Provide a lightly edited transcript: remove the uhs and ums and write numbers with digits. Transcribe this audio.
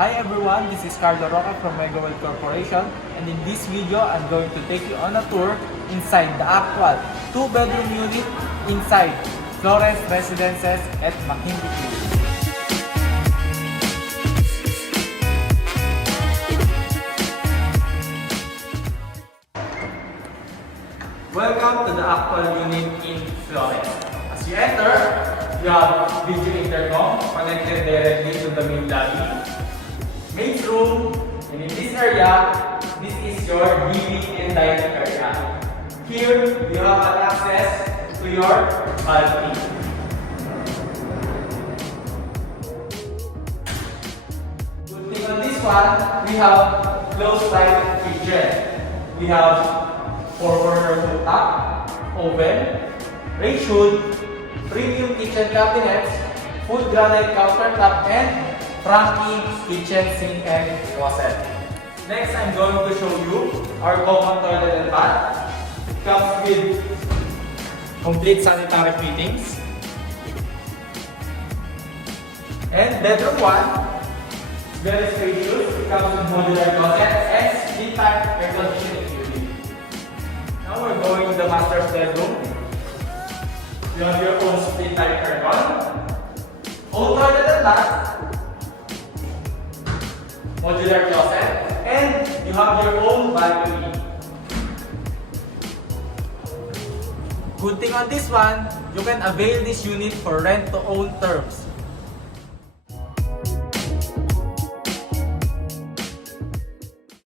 Hi everyone, this is Carlo Roque from MegaWorld Corporation, and in this video, I'm going to take you on a tour inside the actual 2-bedroom unit inside Florence Residences at McKinley. Welcome to the actual unit in Florence. As you enter, you have video intercom connected directly to the main lobby, main room, and in this area, this is your living and dining area. Here, you have an access to your balcony. Good thing on this one, we have closed-type kitchen. We have 4-burner cooktop, oven, range hood, premium kitchen cabinets, full granite countertop, and Frankie kitchen sink and closet. Next, I'm going to show you our common toilet and bath. It comes with complete sanitary fittings. And bedroom 1, very spacious. It comes with modular closet and split-type air conditioning unit. Now we're going to the master's bedroom. You have your own split-type aircon, own toilet and bath, modular closet, and you have your own balcony. Good thing on this one, you can avail this unit for rent-to-own terms.